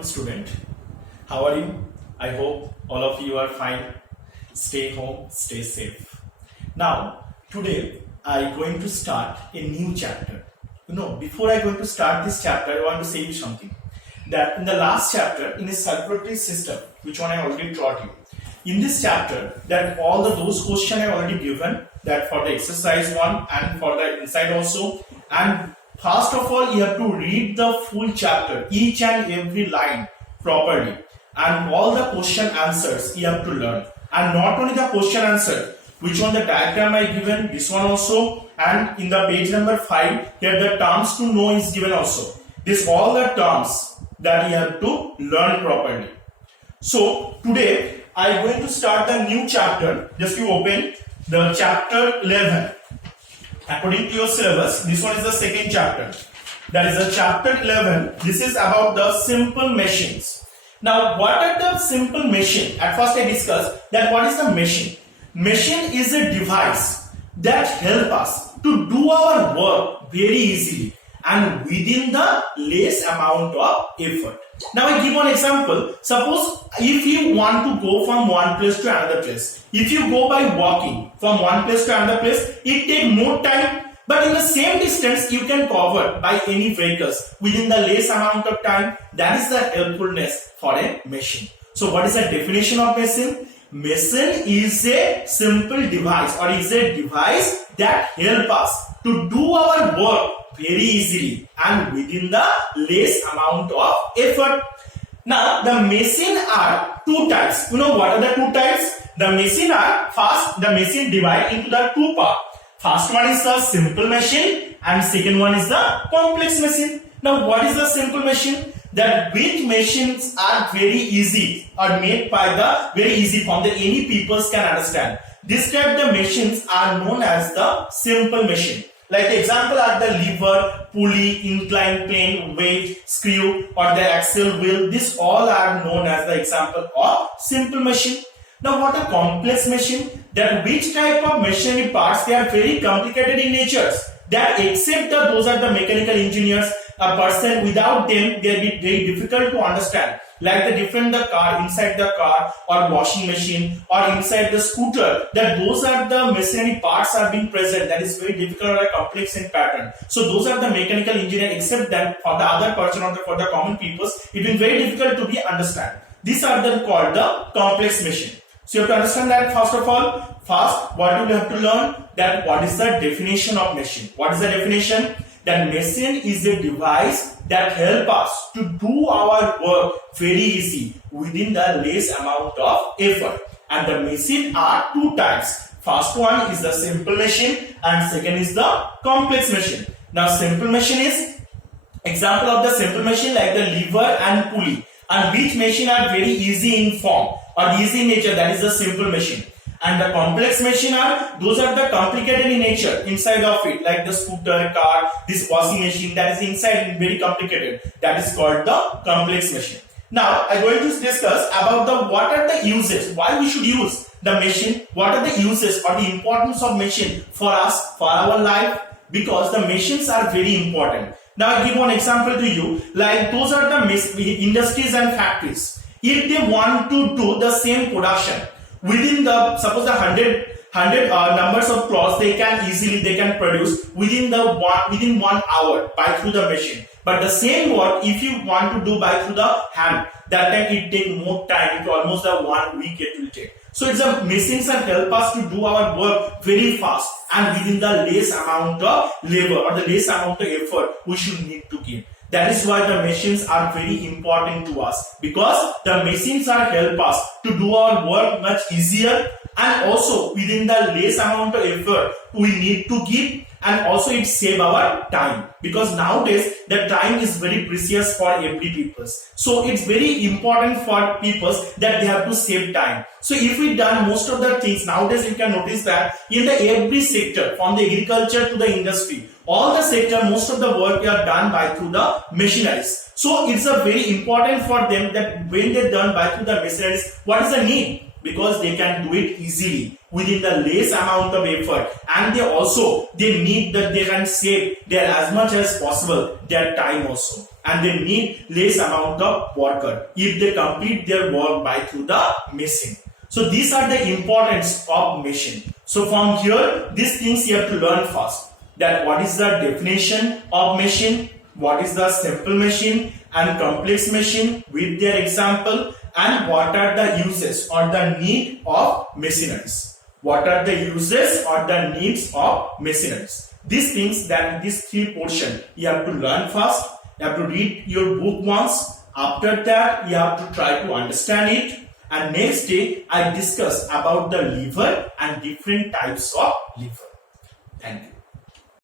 morning, student. How are you? I hope all of you are fine. Stay home, stay safe. Now, today I am going to start a new chapter. Before I going to start this chapter, I want to say you something. That in the last chapter, in a circulatory system, which one I already taught you. In this chapter, that all those questions I already given, that for the exercise 1 and for the inside also. And first of all, you have to read the full chapter, each and every line properly. And all the question answers you have to learn. And not only the question answer, which one the diagram I given, this one also. And in the page number 5, here the terms to know is given also. This all the terms that you have to learn properly. So today I am going to start the new chapter. Just you open the chapter 11. According to your syllabus, this one is the second chapter. That is the chapter 11. This is about the simple machines. Now, what are the simple machine? At first I discussed that what is the machine? Machine is a device that help us to do our work very easily and within the less amount of effort. Now I give one example. Suppose if you want to go from one place to another place, if you go by walking from one place to another place, it takes more time, but in the same distance you can cover by any vehicles within the less amount of time. That is the helpfulness for a machine. So what is the definition of machine? Machine is a simple device or is a device that help us to do our work very easily and within the less amount of effort. Now the machine are two types. You know what are the two types? The machine are first the machine divide into the two parts. First one is the simple machine and second one is the complex machine. Now what is the simple machine? That which machines are very easy or made by the very easy form that any peoples can understand. This type of machines are known as the simple machine. Like the example are the lever, pulley, inclined plane, weight, screw or the axle wheel. This all are known as the example of simple machine. Now what a complex machine? That which type of machinery parts they are very complicated in nature. That except that those are the mechanical engineers, a person without them they will be very difficult to understand. Like the different the car, inside the car or washing machine or inside the scooter, that those are the machinery parts are being present, that is very difficult or complex in pattern. So those are the mechanical engineer, except them for the other person or for the common peoples it is very difficult to be understand. These are then called the complex machine. So you have to understand that first of all. First, what do you have to learn? That what is the definition of machine? What is the definition? That machine is a device that help us to do our work very easy within the less amount of effort. And the machine are two types. First one is the simple machine and second is the complex machine. Now simple machine is example of the simple machine like the lever and pulley, and which machine are very easy in form or easy in nature, that is the simple machine. And the complex machine are, those are the complicated in nature inside of it, like the scooter, car, this washing machine that is inside and very complicated. That is called the complex machine. Now I am going to discuss about the what are the uses, why we should use the machine, what are the uses or the importance of machine for us, for our life, because the machines are very important. Now I give one example to you, like those are the industries and factories. If they want to do the same production within the suppose the 100 numbers of cloths, they can produce within 1 hour by through the machine. But the same work if you want to do by through the hand, that time it take more time. It almost 1 week it will take. So it's a machines that help us to do our work very fast and within the less amount of labor or the less amount of effort we should need to give. That is why the machines are very important to us, because the machines are help us to do our work much easier and also within the less amount of effort we need to give, and also it save our time, because nowadays the time is very precious for every people. So it's very important for people that they have to save time. So if we done most of the things nowadays, you can notice that in the every sector from the agriculture to the industry, all the sector, most of the work are done by through the machineries. So it's a very important for them that when they're done by through the machineries, what is the need? Because they can do it easily within the less amount of effort, and they need that they can save their as much as possible their time also. and they need less amount of worker if they complete their work by through the machine. So these are the importance of machine. So from here, these things you have to learn first, that what is the definition of machine, what is the simple machine and complex machine with their example, and what are the uses or the need of machineries. What are the uses or the needs of machineries? These things, that these three portion you have to learn first. You have to read your book once. After that, you have to try to understand it. And next day, I discuss about the lever and different types of lever. Thank you.